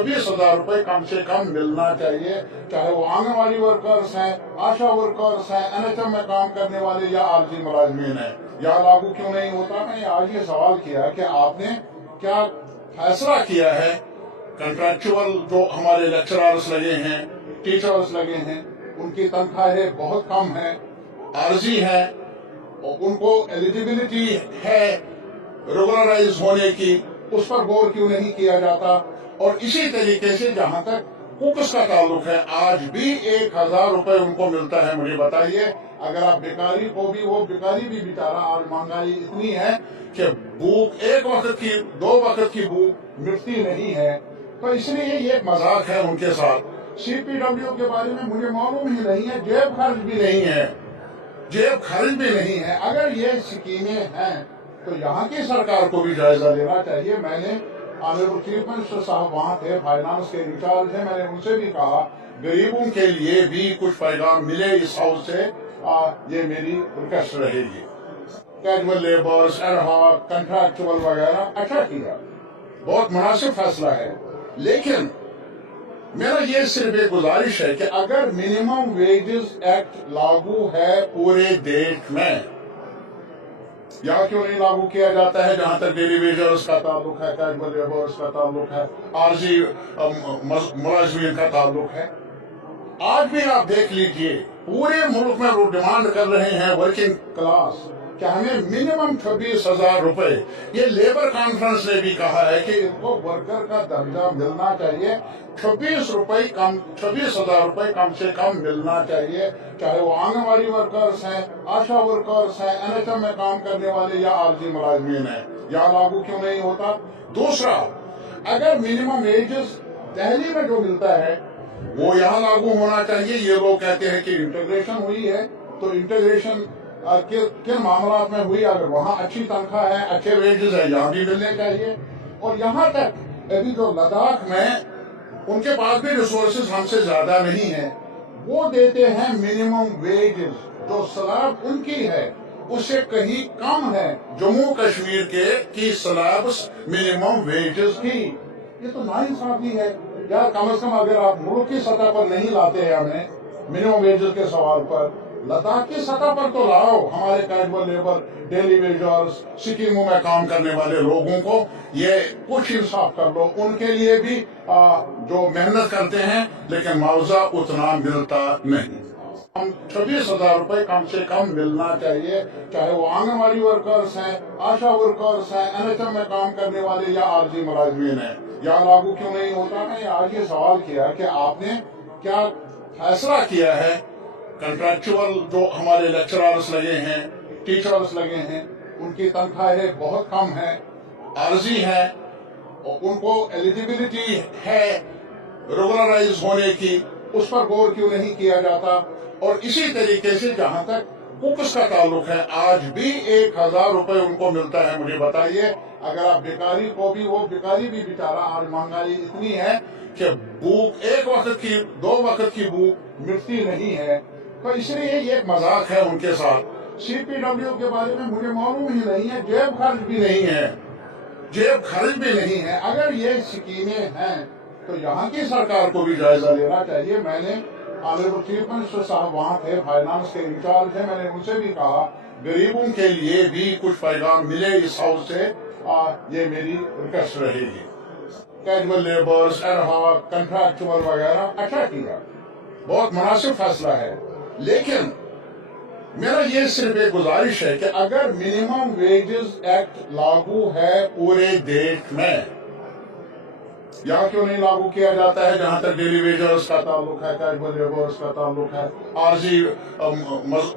26,000 रुपए कम से कम मिलना चाहिए, चाहे वो आंगनवाड़ी वर्कर्स हैं, आशा वर्कर्स हैं, एनएचएम में काम करने वाले या आरजी मुलाजमीन हैं। यहाँ लागू क्यों नहीं होता? मैंने आज ये सवाल किया कि आपने क्या फैसला किया है कंट्रैक्चुअल जो हमारे लेक्चरर्स लगे हैं, टीचर्स लगे हैं, उनकी तनख्वाहें बहुत कम है, आरजी है और उनको एलिजिबिलिटी है रेगुलराइज होने की, उस पर गौर क्यों नहीं किया जाता? और इसी तरीके से जहां तक कुक्स का ताल्लुक है, आज भी 1,000 रुपए उनको मिलता है। मुझे बताइए, अगर आप बेकारी को भी, वो बेकारी भी बेचारा, आज महंगाई इतनी है कि भूख एक वक्त की, 2 वक्त की भूख मिटती नहीं है, तो इसलिए ये एक मजाक है उनके साथ। सीपीडब्ल्यू के बारे में मुझे मालूम ही नहीं है, जेब खर्च भी नहीं है, जेब खर्च भी नहीं है। अगर ये स्कीमें हैं तो यहाँ की सरकार को भी जायजा लेना चाहिए। मैंने ऑनरेबल चीफ मिनिस्टर साहब वहाँ थे, फाइनेंस के इंचार्ज हैं, मैंने उनसे भी कहा गरीबों के लिए भी कुछ पैगाम मिले इस हाउस से, ये मेरी रिक्वेस्ट रहेगी। कैजुअल लेबर्स, एडहॉक, कंट्रैक्चुअल वगैरह, अच्छा किया, बहुत मुनासिब फैसला है, लेकिन मेरा ये सिर्फ एक गुजारिश है कि अगर मिनिमम वेजेस एक्ट लागू है पूरे देश में, यहाँ क्यों नहीं लागू किया जाता है जहां तक डेली वेजर्स का ताल्लुक है, कैजुअल लेबर्स का ताल्लुक है, आरजी मुलाजमीन का ताल्लुक है? आज भी आप देख लीजिए, पूरे मुल्क में वो डिमांड कर रहे हैं वर्किंग क्लास कि हमें मिनिमम 26,000 रुपए। ये लेबर कॉन्फ्रेंस ने भी कहा है कि इनको वर्कर का दर्जा मिलना चाहिए, 26,000 रुपए कम से कम मिलना चाहिए, चाहे वो आंगनवाड़ी वर्कर्स हैं, आशा वर्कर्स हैं, एनएचएम में काम करने वाले या आरजी मुलाजमीन हैं। यहाँ लागू क्यों नहीं होता? दूसरा, अगर मिनिमम वेजेस दिल्ली में जो मिलता है वो यहाँ लागू होना चाहिए। ये लोग कहते हैं कि इंटीग्रेशन हुई है, तो इंटीग्रेशन किन मामलात में हुई? अगर वहाँ अच्छी तनख्वाह है, अच्छे वेजेस है, यहाँ भी मिलने चाहिए। और यहाँ तक अभी जो लद्दाख में, उनके पास भी रिसोर्सेज हमसे ज्यादा नहीं है, वो देते हैं मिनिमम वेजेस, जो स्लैब उनकी है उससे कहीं कम है जम्मू कश्मीर की स्लैब मिनिमम वेजेस की। ये तो नाइंसाफी है यार। कम से कम अगर आप मुल्क की सतह पर नहीं लाते हैं हमें मिनिमम वेजेस के सवाल पर, लद्दाख की सतह पर तो लाओ। हमारे कैजुअल लेबर, डेली वेजर्स, स्कीमों में काम करने वाले लोगों को ये कुछ इंसाफ कर लो। उनके लिए भी जो मेहनत करते हैं लेकिन मुआवजा उतना मिलता नहीं। हम 26,000 रुपए कम से कम मिलना चाहिए, चाहे वो आंगनवाड़ी वर्कर्स हैं, आशा वर्कर्स हैं, एनएचएम में काम करने वाले या आरजी मुलाजमीन हैं। यहाँ लागू क्यों नहीं होता? मैंने आज ये सवाल किया कि आपने क्या फैसला किया है कंट्रैक्चुअल जो हमारे लेक्चरर्स लगे हैं, टीचर्स लगे हैं, उनकी तनख्वाहें बहुत कम है, आरजी है और उनको एलिजिबिलिटी है रेगुलराइज होने की, उस पर गौर क्यों नहीं किया जाता? और इसी तरीके से जहां तक कुक्स का ताल्लुक है, आज भी 1,000 रुपए उनको मिलता है। मुझे बताइए, अगर आप बेकारी को भी, वो बेकारी भी बेचारा, आज महंगाई इतनी है कि भूख एक वक्त की, 2 वक्त की भूख मिटती नहीं है, तो इसलिए ये एक मजाक है उनके साथ। सीपीडब्ल्यू के बारे में मुझे मालूम ही नहीं है, जेब खर्च भी नहीं है, जेब खर्च भी नहीं है। अगर ये स्कीमें हैं तो यहाँ की सरकार को भी जायजा लेना चाहिए। मैंने ऑनरेबल चीफ मिनिस्टर साहब वहाँ थे, फाइनेंस के इंचार्ज हैं, मैंने उनसे भी कहा गरीबों के लिए भी कुछ पैगाम मिले इस हाउस से, ये मेरी रिक्वेस्ट रहेगी। कैजुअल लेबर्स, एडहॉक, कंट्रैक्चुअल वगैरह, अच्छा किया, बहुत मुनासिब फैसला है, लेकिन मेरा ये सिर्फ एक गुजारिश है कि अगर मिनिमम वेजेस एक्ट लागू है पूरे देश में, यहाँ क्यों नहीं लागू किया जाता है जहां तक डेली वेजर्स का ताल्लुक है, कैजुअल लेबर्स का ताल्लुक है, आरजी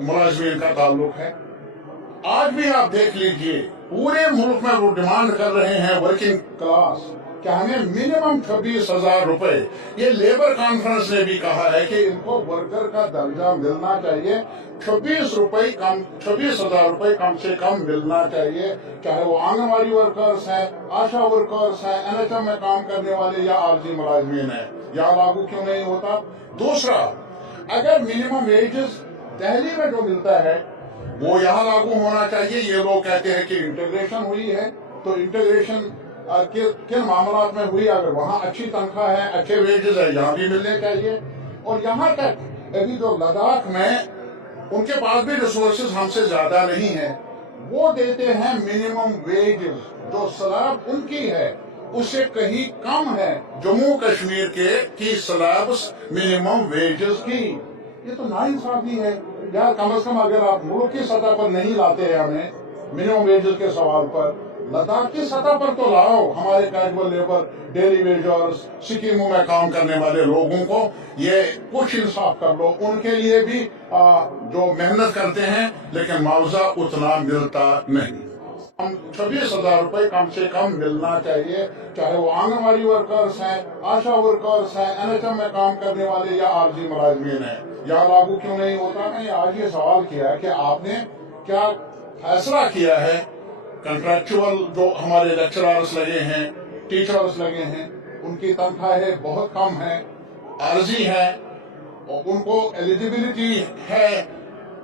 मुलाजमीन का ताल्लुक है? आज भी आप देख लीजिए, पूरे मुल्क में वो डिमांड कर रहे हैं वर्किंग क्लास कि हमें मिनिमम 26,000 रुपए। ये लेबर कॉन्फ्रेंस ने भी कहा है कि इनको वर्कर का दर्जा मिलना चाहिए, 26,000 रुपए कम से कम मिलना चाहिए, चाहे वो आंगनवाड़ी वर्कर्स हैं, आशा वर्कर्स हैं, एनएचएम में काम करने वाले या आरजी मुलाजमीन हैं। यहाँ लागू क्यों नहीं होता? दूसरा, अगर मिनिमम वेजेस दिल्ली में जो मिलता है वो यहाँ लागू होना चाहिए। ये लोग कहते हैं कि इंटीग्रेशन हुई है, तो इंटीग्रेशन किन मामलात में हुई, अगर वहाँ अच्छी तनख्वाह है, अच्छे वेजेस है, यहाँ भी मिलने चाहिए। और यहाँ तक अभी जो लद्दाख में उनके पास भी रिसोर्सेज हमसे ज्यादा नहीं है, वो देते हैं मिनिमम वेजेस, जो स्लैब उनकी है उससे कहीं कम है जम्मू कश्मीर की स्लैब मिनिमम वेजेस की। ये तो नाइंसाफी है यार। कम से कम अगर आप मुल्क की सतह पर नहीं लाते हैं हमें मिनिमम वेजेस के सवाल पर, लद्दाख की सतह पर तो लाओ हमारे कैजुअल लेबर, डेली वेजर्स, स्कीमों में काम करने वाले लोगों को ये कुछ इंसाफ कर लो। उनके लिए भी जो मेहनत करते हैं लेकिन मुआवजा उतना मिलता नहीं। 26,000 रुपए कम से कम मिलना चाहिए, चाहे वो आंगनबाड़ी वर्कर्स हैं, आशा वर्कर्स हैं, NHM में काम करने वाले या आरजी मुलाजमीन हैं। या लागू क्यों नहीं होता? मैंने आज ये सवाल किया है कि आपने क्या फैसला किया है कंट्रेक्चुअल जो हमारे लेक्चरर्स लगे हैं, टीचर्स लगे हैं, उनकी तनख्वाहें बहुत कम है, आरजी है, और उनको एलिजिबिलिटी है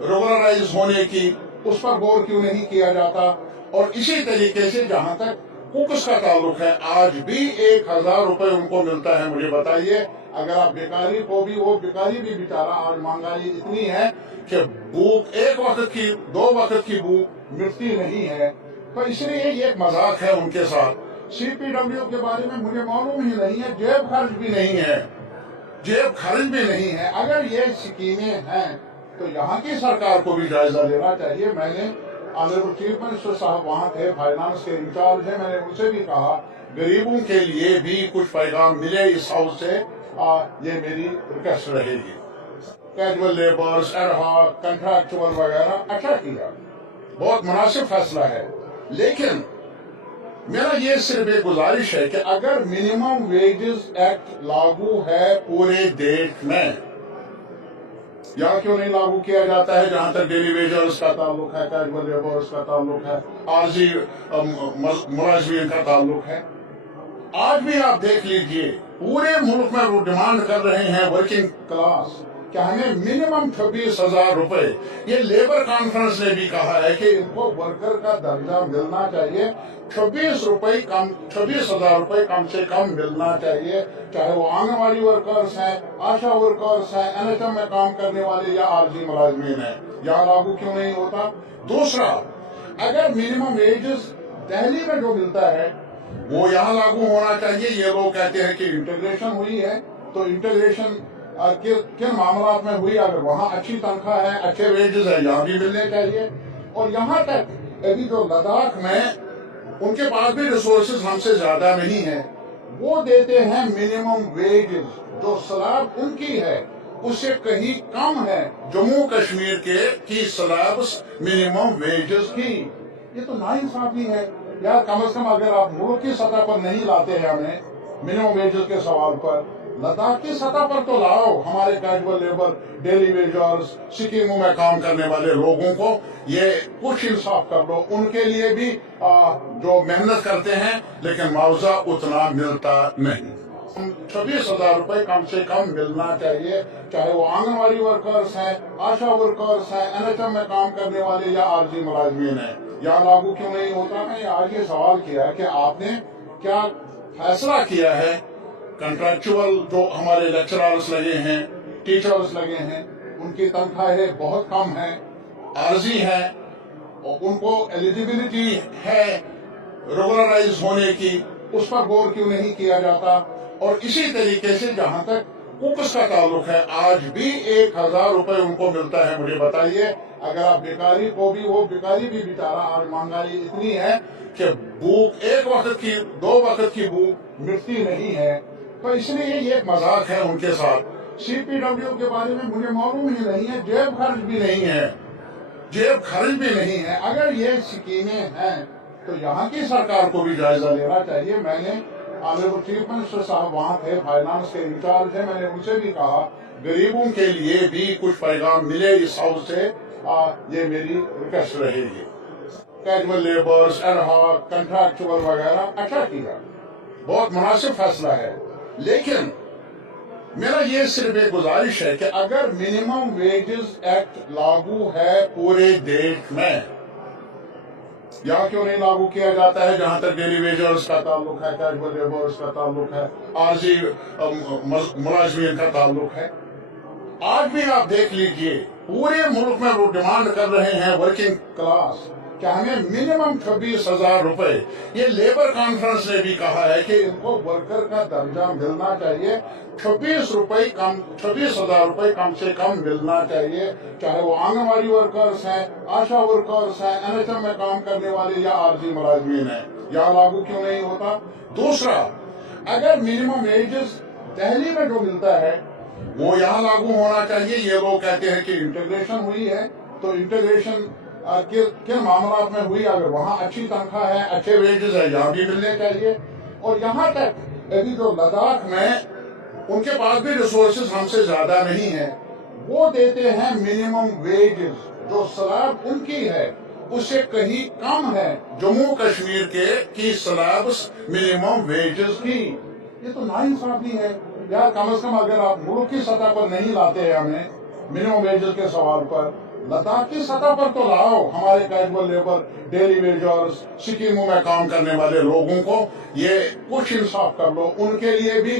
रेगुलराइज होने की, उस पर गौर क्यों नहीं किया जाता? और इसी तरीके से जहां तक कुक्स का ताल्लुक है, आज भी 1,000 रुपए उनको मिलता है। मुझे बताइए, अगर आप बेकारी को भी, वो बेकारी भी बेचारा, आज महंगाई इतनी है कि भूख एक वक्त की, 2 वक्त की भूख मिटती नहीं है, तो इसलिए ये एक मजाक है उनके साथ। CPW के बारे में मुझे मालूम ही नहीं है, जेब खर्च भी नहीं है, जेब खर्च भी नहीं है। अगर ये स्कीमें हैं तो यहाँ की सरकार को भी जायजा लेना चाहिए। मैंने ऑनरेबल चीफ मिनिस्टर साहब वहाँ थे, फाइनेंस के इंचार्ज हैं, मैंने उनसे भी कहा गरीबों के लिए भी कुछ पैगाम मिले इस हाउस से, ये मेरी रिक्वेस्ट रहेगी। कैजुअल लेबर्स, एडहॉक, कंट्रैक्चुअल वगैरह अच्छा किया, बहुत मुनासिब फैसला है, लेकिन मेरा ये सिर्फ एक गुजारिश है कि अगर मिनिमम वेजेस एक्ट लागू है पूरे देश में, यहाँ क्यों नहीं लागू किया जाता है जहां तक डेली वेजर्स का ताल्लुक है, कैजुअल लेबर्स का ताल्लुक है, आरजी मुलाजमीन का ताल्लुक है। आज भी आप देख लीजिए पूरे मुल्क में वो डिमांड कर रहे हैं वर्किंग क्लास कि हमें मिनिमम 26,000 रुपए। ये लेबर कॉन्फ्रेंस ने भी कहा है कि इनको वर्कर का दर्जा मिलना चाहिए, 26,000 रुपए कम से कम मिलना चाहिए, चाहे वो आंगनबाड़ी वर्कर्स हैं, आशा वर्कर्स हैं, NHM में काम करने वाले या आरजी मुलाजमीन हैं। यहाँ लागू क्यों नहीं होता? दूसरा, अगर मिनिमम वेजेस दिल्ली में जो मिलता है वो यहाँ लागू होना चाहिए। ये लोग कहते हैं कि इंटीग्रेशन हुई है, तो इंटीग्रेशन किन मामलात में हुई, अगर वहाँ अच्छी तनख्वाह है, अच्छे वेजेस है, यहाँ भी मिलने चाहिए। और यहाँ तक अभी जो लद्दाख में उनके पास भी रिसोर्सेज हमसे ज्यादा नहीं है, वो देते हैं मिनिमम वेजेस, जो स्लैब उनकी है उससे कहीं कम है जम्मू कश्मीर की स्लैब मिनिमम वेजेस की। ये तो नाइंसाफी है यार। कम से कम अगर आप मुल्क की सतह पर नहीं लाते हैं हमें मिनिमम वेजेस के सवाल पर, लद्दाख की सतह पर तो लाओ हमारे कैजुअल लेबर, डेली वेजर्स, स्कीमों में काम करने वाले लोगों को ये कुछ इंसाफ कर लो। उनके लिए भी जो मेहनत करते हैं लेकिन मुआवजा उतना मिलता नहीं। 26,000 रुपए कम से कम मिलना चाहिए, चाहे वो आंगनबाड़ी वर्कर्स हैं, आशा वर्कर्स हैं, NHM में काम करने वाले या आरजी मुलाजमीन हैं। यहाँ लागू क्यों नहीं होता? मैंने आज ये सवाल किया है कि आपने क्या फैसला किया है कंट्रेक्चुअल जो हमारे लेक्चरर्स लगे हैं, टीचर्स लगे हैं, उनकी तनख्वाहें बहुत कम है, आरजी है, और उनको एलिजिबिलिटी है रेगुलराइज होने की, उस पर गौर क्यों नहीं किया जाता? और इसी तरीके से जहां तक कुक्स का ताल्लुक है, आज भी 1,000 रुपए उनको मिलता है। मुझे बताइए, अगर आप बेकारी को भी, वो बेकारी भी बेचारा, आज महंगाई इतनी है कि भूख एक वक्त की, 2 वक्त की भूख मिटती नहीं है, तो इसलिए ये एक मजाक है उनके साथ। CPW के बारे में मुझे मालूम ही नहीं है, जेब खर्च भी नहीं है, जेब खर्च भी नहीं है। अगर ये स्कीमें हैं तो यहाँ की सरकार को भी जायजा लेना चाहिए। मैंने ऑनरेबल चीफ मिनिस्टर साहब वहाँ थे, फाइनेंस के इंचार्ज हैं, मैंने उनसे भी कहा गरीबों के लिए भी कुछ पैगाम मिले इस हाउस से, ये मेरी रिक्वेस्ट रहेगी। कैजुअल लेबर्स, एडहॉक, कंट्रैक्चुअल वगैरह अच्छा किया, बहुत मुनासिब फैसला है, लेकिन मेरा ये सिर्फ एक गुजारिश है कि अगर मिनिमम वेजेस एक्ट लागू है पूरे देश में, या क्यों नहीं लागू किया जाता है जहां तक डेली वेजर्स का ताल्लुक है, कैजुअल लेबर्स का ताल्लुक है, आरजी मुलाजमीन का ताल्लुक है। आज भी आप देख लीजिए पूरे मुल्क में वो डिमांड कर रहे हैं वर्किंग क्लास कि हमें मिनिमम 26,000 रुपए, ये लेबर कॉन्फ्रेंस ने भी कहा है कि इनको वर्कर का दर्जा मिलना चाहिए, 26,000 रुपए कम से कम मिलना चाहिए, चाहे वो आंगनबाड़ी वर्कर्स हैं, आशा वर्कर्स हैं, एनएचएम में काम करने वाले या आरजी मुलाजमीन हैं। यहाँ लागू क्यों नहीं होता? दूसरा, अगर मिनिमम वेजेस दिल्ली में जो मिलता है वो यहाँ लागू होना चाहिए। ये लोग कहते हैं कि इंटीग्रेशन हुई है, तो इंटीग्रेशन किन मामला में हुई? अगर वहाँ अच्छी तनख्वाह है, अच्छे वेजेस है, यहाँ भी मिलने चाहिए। और यहाँ तक अभी जो लद्दाख में उनके पास भी रिसोर्सेज हमसे ज्यादा नहीं है, वो देते हैं मिनिमम वेजेस, जो स्लैब उनकी है उससे कहीं कम है जम्मू कश्मीर की स्लैब मिनिमम वेजेस की। ये तो नाइंसाफी है यार। कम से कम अगर आप मुल्क की सतह पर नहीं लाते हैं हमें मिनिमम वेजेस के सवाल पर, लद्दाख की सतह पर तो लाओ हमारे कैजुअल लेबर, डेली वेजर्स, स्कीमों में काम करने वाले लोगों को ये कुछ इंसाफ कर लो। उनके लिए भी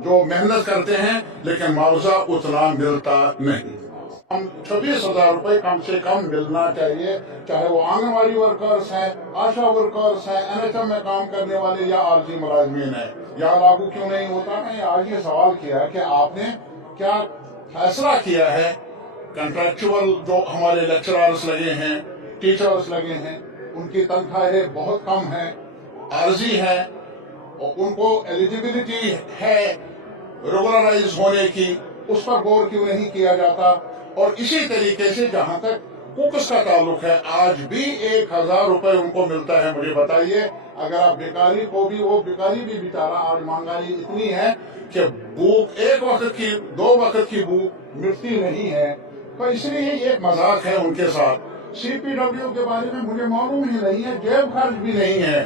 जो मेहनत करते हैं लेकिन मुआवजा उतना मिलता नहीं। हम 26,000 रुपए कम से कम मिलना चाहिए, चाहे वो आंगनबाड़ी वर्कर्स हैं, आशा वर्कर्स हैं, एनएचएम में काम करने वाले या आरजी मुलाजमीन है। यहाँ लागू क्यों नहीं होता? मैंने आज ये सवाल किया कि आपने क्या फैसला किया है? कंट्रैक्चुअल जो हमारे लेक्चरर्स लगे हैं, टीचर्स लगे हैं, उनकी तनख्वाहें बहुत कम है, आरजी है, और उनको एलिजिबिलिटी है रेगुलराइज होने की, उस पर गौर क्यों नहीं किया जाता? और इसी तरीके से जहां तक कुक्स का ताल्लुक है, आज भी 1,000 रुपए उनको मिलता है। मुझे बताइए, अगर आप बेकारी को भी, वो बेकारी भी बेचारा, आज महंगाई इतनी है कि भूख एक वक्त की, 2 वक्त की भूख मिटती नहीं है, तो इसलिए ये एक मजाक है उनके साथ। सीपीडब्ल्यू के बारे में मुझे मालूम ही नहीं है, जेब खर्च भी नहीं है,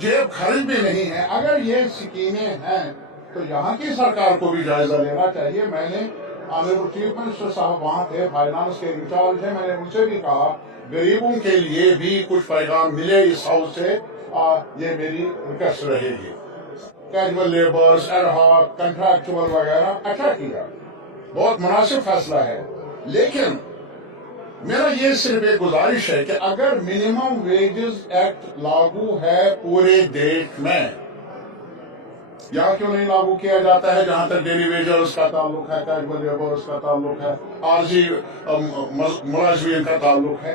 जेब खर्च भी नहीं है। अगर ये स्कीमें हैं तो यहाँ की सरकार को भी जायजा लेना चाहिए। मैंने ऑनरेबल चीफ मिनिस्टर साहब वहाँ थे, फाइनेंस के इंचार्ज है, मैंने उनसे भी कहा गरीबों के लिए भी कुछ पैगाम मिले इस हाउस से, ये मेरी रिक्वेस्ट रहेगी। कैजुअल लेबर्स, एडहॉक, कंट्रैक्चुअल वगैरह अच्छा किया, बहुत मुनासिब फैसला है, लेकिन मेरा ये सिर्फ एक गुजारिश है कि अगर मिनिमम वेजेस एक्ट लागू है पूरे देश में, यहाँ क्यों नहीं लागू किया जाता है जहां तक डेली वेजर्स का ताल्लुक है, कैजुअल लेबर्स का ताल्लुक है, आरजी मुलाजमीन का ताल्लुक है।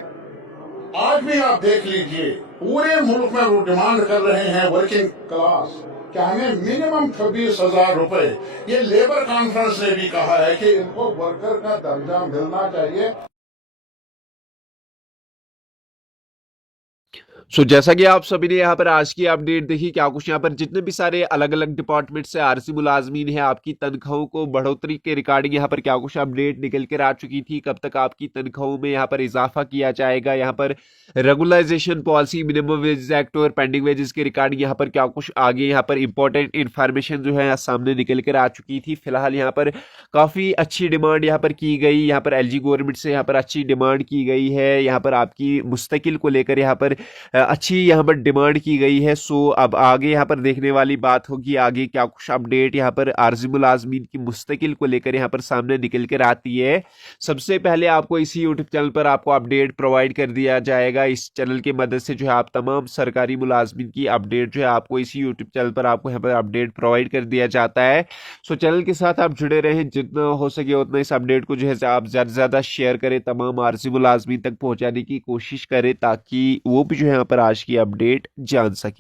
आज भी आप देख लीजिए पूरे मुल्क में वो डिमांड कर रहे हैं वर्किंग क्लास कि हमें मिनिमम 26,000 रुपए, ये लेबर कॉन्फ्रेंस ने भी कहा है कि इनको वर्कर का दर्जा मिलना चाहिए। जैसा कि आप सभी ने यहाँ पर आज की अपडेट देखी, क्या कुछ यहाँ पर जितने भी सारे अलग अलग डिपार्टमेंट से आरसी मुलाजमीन है, आपकी तनख्वाहों को बढ़ोतरी के रिगार्डिंग यहाँ पर क्या कुछ अपडेट निकल कर आ चुकी थी, कब तक आपकी तनख्वाहों में यहाँ पर इजाफा किया जाएगा, यहाँ पर regularisation policy, minimum wages act और पेंडिंग वेजेस के रिगार्डिंग यहाँ पर क्या कुछ आगे यहाँ पर इंपॉर्टेंट इन्फॉर्मेशन जो है सामने निकल कर आ चुकी थी। फिलहाल यहाँ पर काफ़ी अच्छी डिमांड यहाँ पर की गई, यहाँ पर एलजी गवर्नमेंट से यहाँ पर अच्छी डिमांड की गई है, यहाँ पर आपकी मुस्तकिल को लेकर यहाँ पर अच्छी यहाँ पर डिमांड की गई है। सो अब आगे यहाँ पर देखने वाली बात होगी आगे क्या कुछ अपडेट यहाँ पर आरजी मुलाजमीन की मुस्तकिल को लेकर यहाँ पर सामने निकल कर आती है। सबसे पहले आपको इसी यूट्यूब चैनल पर आपको अपडेट प्रोवाइड कर दिया जाएगा। इस चैनल की मदद से जो है आप तमाम सरकारी मुलाजमीन की अपडेट जो है आपको इसी यूट्यूब चैनल पर आपको यहाँ पर अपडेट प्रोवाइड कर दिया जाता है। सो चैनल के साथ आप जुड़े रहें, जितना हो सके उतना इस अपडेट को जो है आप ज़्यादा से ज़्यादा शेयर करें, तमाम आरजी मुलाजमीन तक पहुँचाने की कोशिश करें ताकि वो भी जो है यहाँ पर आज की अपडेट जान सके।